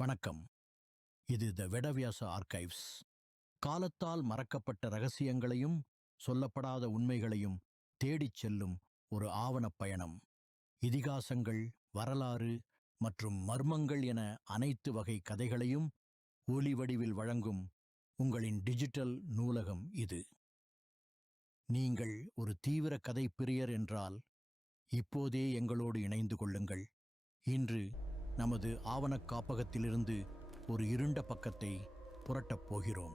வணக்கம். இது த வெடவியாச ஆர்கைவ்ஸ். காலத்தால் மறக்கப்பட்ட ரகசியங்களையும் சொல்லப்படாத உண்மைகளையும் தேடிச் செல்லும் ஒரு ஆவணப் பயணம். இதிகாசங்கள், வரலாறு மற்றும் மர்மங்கள் என அனைத்து வகை கதைகளையும் ஒலி வடிவில் வழங்கும் உங்களின் டிஜிட்டல் நூலகம் இது. நீங்கள் ஒரு தீவிர கதை பிரியர் என்றால் இப்போதே எங்களோடு இணைந்து கொள்ளுங்கள். இன்று நமது ஆவணக் காப்பகத்திலிருந்து ஒரு இருண்ட பக்கத்தை புரட்டப் போகிறோம்.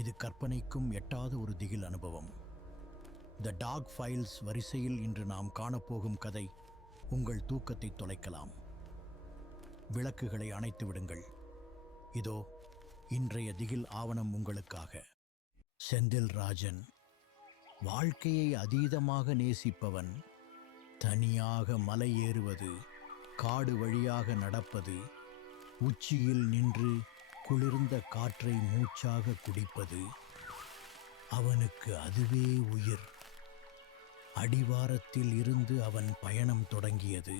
இது கற்பனைக்கும் எட்டாத ஒரு திகில் அனுபவம். த டாக் ஃபைல்ஸ் வரிசையில் இன்று நாம் காணப்போகும் கதை உங்கள் தூக்கத்தை தொலைக்கலாம். விளக்குகளை அணைத்து விடுங்கள். இதோ இன்றைய திகில் ஆவணம் உங்களுக்காக. செந்தில் ராஜன் வாழ்க்கையை அதீதமாக நேசிப்பவன். தனியாக மலை ஏறுவது, காடு வழியாக நடப்பது, உச்சியில் நின்று குளிர்ந்த காற்றை மூச்சாக குடிப்பது, அவனுக்கு அதுவே உயிர். அடிவாரத்தில் இருந்து அவன் பயணம் தொடங்கியது.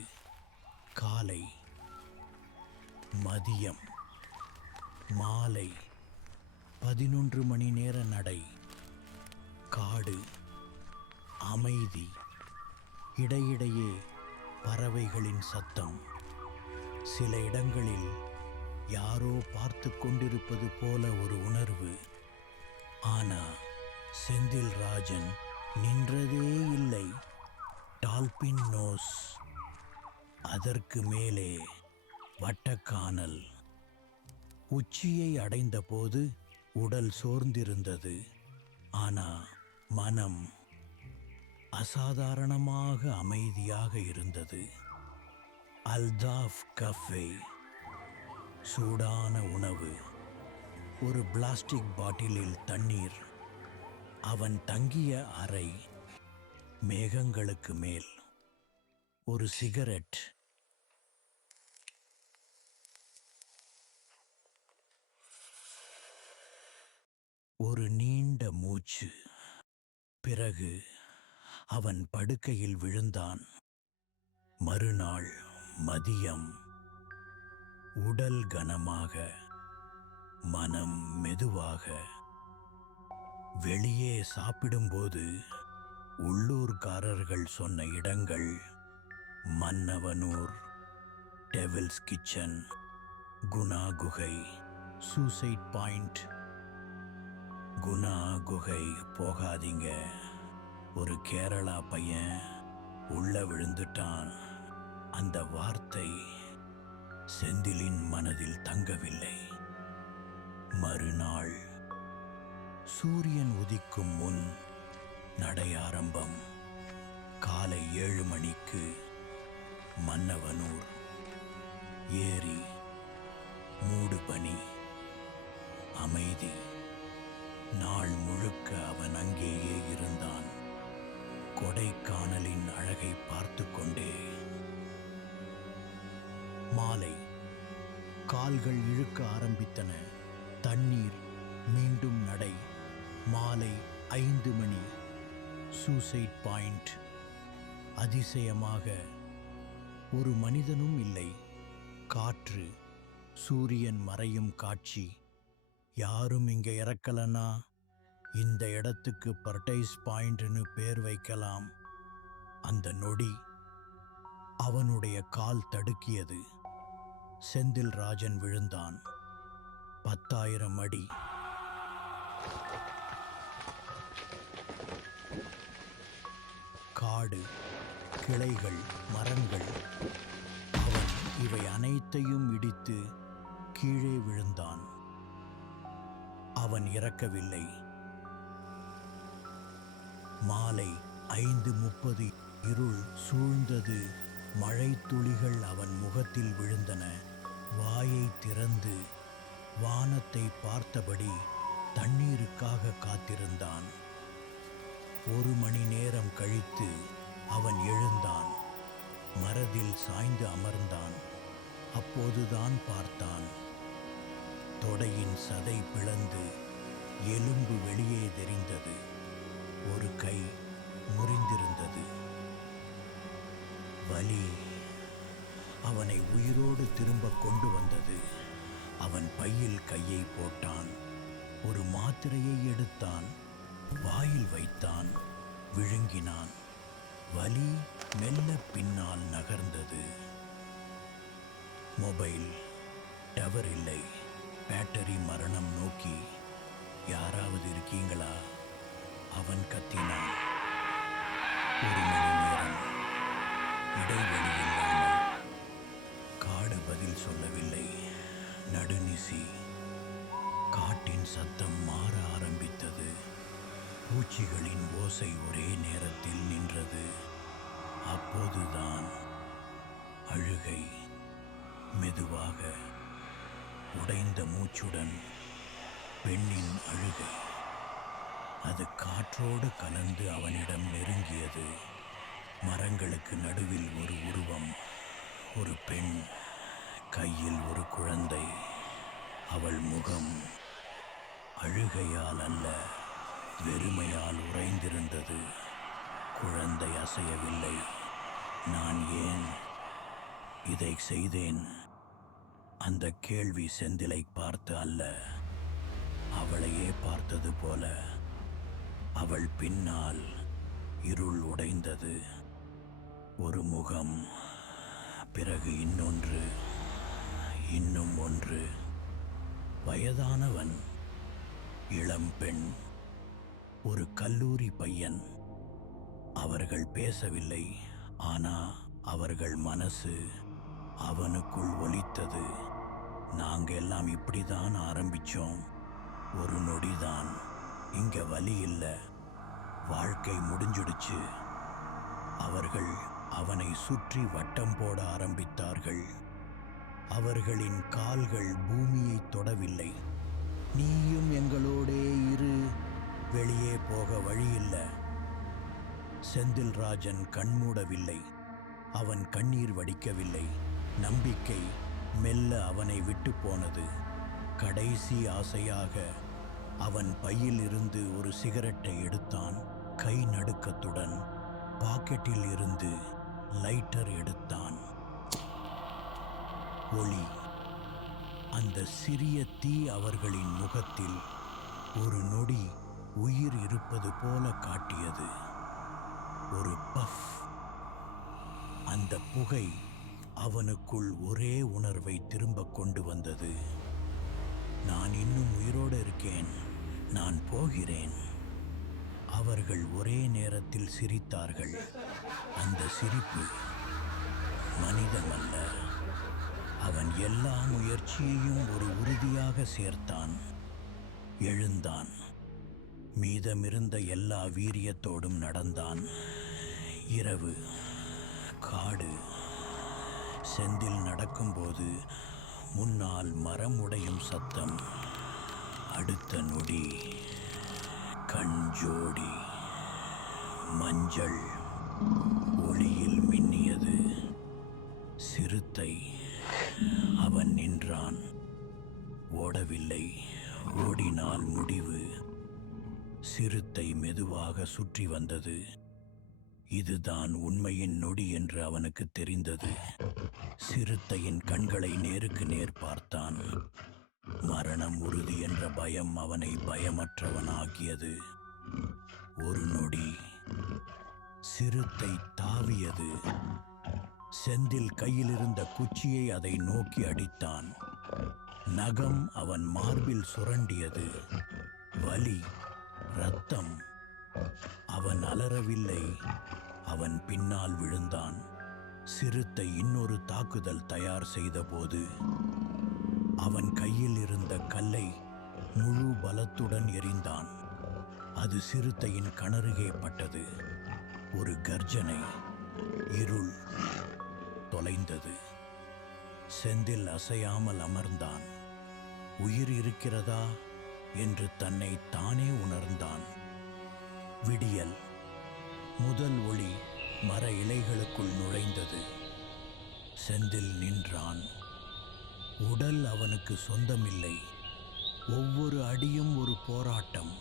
காலை, மதியம், மாலை, 11 மணி நேர நடை. காடு, அமைதி, இடையிடையே பறவைகளின் சத்தம். சில இடங்களில் யாரோ பார்த்து கொண்டிருப்பது போல ஒரு உணர்வு. ஆனா செந்தில் ராஜன் நின்றதே இல்லை. டால்பின் நோஸ், அதற்கு மேலே வட்டக்கானல். உச்சியை அடைந்தபோது உடல் சோர்ந்திருந்தது. ஆனா மனம் அசாதாரணமாக அமைதியாக இருந்தது. அல்தாஃப் கஃபே, சூடான உணவு, ஒரு பிளாஸ்டிக் பாட்டிலில் தண்ணீர், அவன் தங்கிய அறை, மேகங்களுக்கு மேல் ஒரு சிகரெட். ஒரு நீண்ட மூச்சு. பிறகு அவன் படுக்கையில் விழுந்தான். மறுநாள் மதியம். உடல் கனமாக, மனம் மெதுவாக. வெளியே சாப்பிடும்போது உள்ளூர்காரர்கள் சொன்ன இடங்கள்: மன்னவனூர், டெவில்ஸ் கிச்சன், குணா குகை, சூசைட் பாயிண்ட். குணா குகை போகாதீங்க, ஒரு கேரளா பையன் உள்ள விழுந்துட்டான். அந்த வார்த்தை செந்திலின் மனதில் தங்கவில்லை. மறுநாள் சூரியன் உதிக்கும் முன் நடை ஆரம்பம். காலை 7 மணிக்கு மன்னவனூர். ஏரி, மூடு பனி, அமைதி. நாள் முழுக்க அவன் அங்கேயே இருந்தான், கொடைக்கானலின் அழகை பார்த்து கொண்டே. மாலை. கால்கள் இழுக்க ஆரம்பித்தன. தண்ணீர், மீண்டும் நடை. மாலை 5 மணி. Suicide point. அதிசயமாக ஒரு மனிதனும் இல்லை. காற்று, சூரியன் மறையும் காட்சி. யாரும் இங்கே இறக்கலனா இந்த இடத்துக்கு பர்டைஸ் பாயிண்ட்னு பேர் வைக்கலாம். அந்த நொடி அவனுடைய கால் தடுக்கியது. செந்தில் ராஜன் விழுந்தான். 10,000 அடி. காடு, கிளைகள், மரங்கள். அவன் இவை அனைத்தையும் இடித்து கீழே விழுந்தான். அவன் இறக்கவில்லை. மாலை 5:30. இருள் சூழ்ந்தது. மழை துளிகள் அவன் முகத்தில் விழுந்தன. வாயை திறந்து வானத்தை பார்த்தபடி தண்ணீருக்காக காத்திருந்தான். 1 மணி நேரம் கழித்து அவன் எழுந்தான். மரத்தில் சாய்ந்து அமர்ந்தான். அப்போதுதான் பார்த்தான். தொடையின் சதை பிளந்து எலும்பு வெளியே தெரிந்தது. ஒரு கை முறிந்திருந்தது. வலி அவனை உயிரோடு திரும்ப கொண்டு வந்தது. பையில் கையை போட்டான். ஒரு மாத்திரையை எடுத்தான். வாயில் வைத்தான். விழுங்கினான். வலி மெல்ல பின்னால் நகர்ந்தது. மொபைல் டவர் இல்லை. பேட்டரி மரணம் நோக்கி. யாராவது இருக்கீங்களா? அவன் கத்தினான். ஒரு மணி நேரம் இடைவெளி இல்லாமல். காடு பதில் சொல்லவில்லை. நடுநிசி. காட்டின் சத்தம் மாற ஆரம்பித்தது. பூச்சிகளின் ஓசை ஒரே நேரத்தில் நின்றது. அப்போதுதான் அழுகை. மெதுவாக, உடைந்த மூச்சுடன் பெண்ணின் அழுகை. அது காற்றோடு கலந்து அவனிடம் நெருங்கியது. மரங்களுக்கு நடுவில் ஒரு உருவம். ஒரு பெண், கையில் ஒரு குழந்தை. அவள் முகம் அழுகையால் அல்ல, வெறுமையால் உறைந்திருந்தது. குழந்தை அசையவில்லை. நான் ஏன் இதை செய்தேன்? அந்த கேள்வி செந்திலை பார்த்து அல்ல, அவளையே பார்த்தது போல. அவள் பின்னால் இருள் உடைந்தது. ஒரு முகம், பிறகு இன்னொன்று, இன்னும் ஒன்று. வயதானவன், இளம் பெண், ஒரு கல்லூரி பையன். அவர்கள் பேசவில்லை. ஆனா அவர்கள் மனசு அவனுக்குள் ஒலித்தது. நாங்க எல்லாம் இப்படிதான் ஆரம்பிச்சோம். ஒரு நொடிதான். இங்க வலி இல்லை, வாழ்க்கை முடிஞ்சிடுச்சு. அவர்கள் அவனை சுற்றி வட்டம் போட ஆரம்பித்தார்கள். அவர்களின் கால்கள் பூமியை தொடவில்லை. நீயும் எங்களோடே இரு, வெளியே போக வழியில்லை. செந்தில்ராஜன் கண்மூடவில்லை. அவன் கண்ணீர் வடிக்கவில்லை. நம்பிக்கை மெல்ல அவனை விட்டு போனது. கடைசி ஆசையாக அவன் பையில் இருந்து ஒரு சிகரெட்டை எடுத்தான். கை நடுக்கத்துடன் பாக்கெட்டில் இருந்து லைட்டர் எடுத்தான். ஒளி. அந்த சிறிய தீ அவர்களின் முகத்தில் ஒரு நொடி உயிர் இருப்பது போல காட்டியது. ஒரு பஃப். அந்த புகை அவனுக்குள் ஒரே உணர்வை திரும்ப கொண்டு வந்தது. நான் இன்னும் உயிரோடு இருக்கேன். நான் போகிறேன். அவர்கள் ஒரே நேரத்தில் சிரித்தார்கள். அந்த சிரிப்பு மனிதமல்ல. அவன் எல்லா முயற்சியையும் ஒரு உறுதியாக சேர்த்தான். எழுந்தான். மீதமிருந்த எல்லா வீரியத்தோடும் நடந்தான். இரவு. காடு. செந்தில் நடக்கும்போது முன்னால் மரம் உடையும் சத்தம். அடுத்த நொடி கண் ஜோடி மஞ்சள் ஒளியில் மின்னியது. சிறுத்தை. அவன் நின்றான். ஓடவில்லை. ஓடினால் முடிவு. சிறுத்தை மெதுவாக சுற்றி வந்தது. இதுதான் உண்மையின் நொடி என்று அவனுக்கு தெரிந்தது. சிறுத்தையின் கண்களை நேருக்கு நேர் பார்த்தான். மரணம் உறுதி என்ற பயம் அவனை பயமற்றவனாக்கியது. ஒரு நொடி. சிறுத்தை தாவியது. செந்தில் கையில் இருந்த குச்சியை அதை நோக்கி அடித்தான். நகம் அவன் மார்பில் சுரண்டியது. வலி, இரத்தம். அவன் அலறவில்லை. அவன் பின்னால் விழுந்தான். சிறுத்தை இன்னொரு தாக்குதல் தயார் செய்தபோது அவன் கையில் இருந்த கல்லை முழு பலத்துடன் எறிந்தான். அது சிறுத்தையின் கணருகே பட்டது. ஒரு கர்ஜனை. இருள். தொலைந்தது. செந்தில் அசையாமல் அமர்ந்தான். உயிர் இருக்கிறதா என்று தன்னை தானே உணர்ந்தான். விடியல். முதல் ஒளி மர இலைகளுக்குள் நுழைந்தது. செந்தில் நின்றான். உடல் அவனுக்கு சொந்தமில்லை. ஒவ்வொரு அடியும் ஒரு போராட்டம்.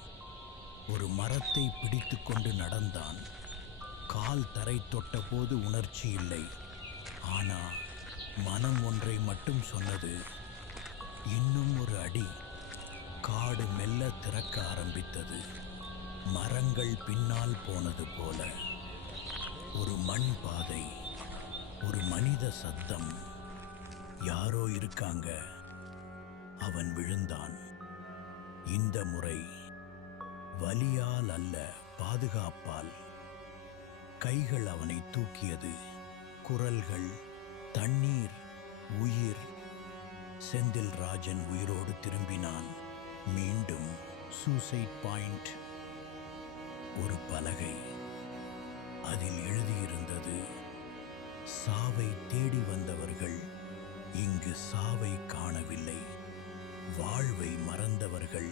ஒரு மரத்தை பிடித்து கொண்டு நடந்தான். கால் தரை தொட்டபோது உணர்ச்சி இல்லை. ஆனா மனம் ஒன்றை மட்டும் சொன்னது. இன்னும் ஒரு ஆண்டுகள் பின்னால் போனது போல ஒரு மண் பாதை, ஒரு மனித சத்தம். யாரோ இருக்காங்க. அவன் விழுந்தான். இந்த முறை வலியால் அல்ல, பாதுகாப்பால். கைகள் அவனை தூக்கியது. குரல்கள், தண்ணீர், உயிர். செந்தில் ராஜன் உயிரோடு திரும்பினான். மீண்டும் சூசைட் பாயிண்ட். ஒரு பலகை. அதில் எழுதியிருந்தது, சாவை தேடி வந்தவர்கள் இங்கு சாவை காணவில்லை. வாழ்வை மறந்தவர்கள்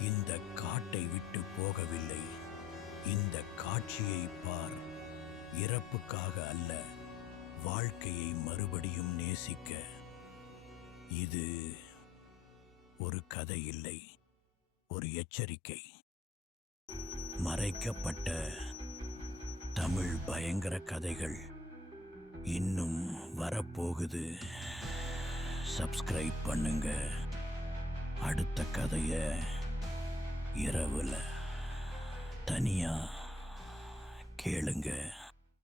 இந்த காட்டை விட்டு போகவில்லை. இந்த காட்சியை பார். இறப்புக்காக அல்ல, வாழ்க்கையை மறுபடியும் நேசிக்க. இது ஒரு கதை இல்லை, ஒரு எச்சரிக்கை. மறைக்கப்பட்ட தமிழ் பயங்கர கதைகள் இன்னும் வரப்போகுது. சப்ஸ்கிரைப் பண்ணுங்க. அடுத்த கதைய இரவுல தனியா கேளுங்க.